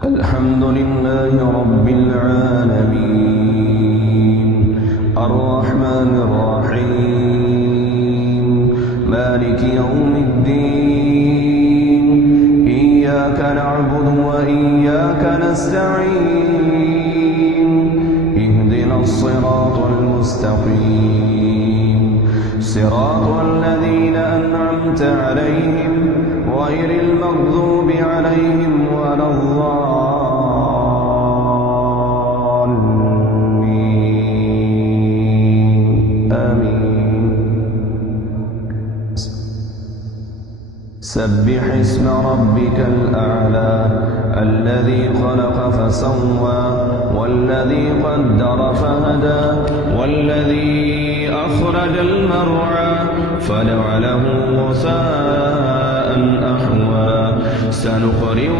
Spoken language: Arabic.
الحمد لله رب العالمين الرحمن الرحيم مالك يوم الدين إياك نعبد وإياك نستعين اهدنا الصراط المستقيم صراط الذين أنعمت عليهم غير المغضوب عليهم ولا الضالين آمين. سبح اسم ربك الأعلى الذي خلق فسوى والذي قدر فهدى والذي أخرج المرعى فجعله غثاء أحوى سنقرئك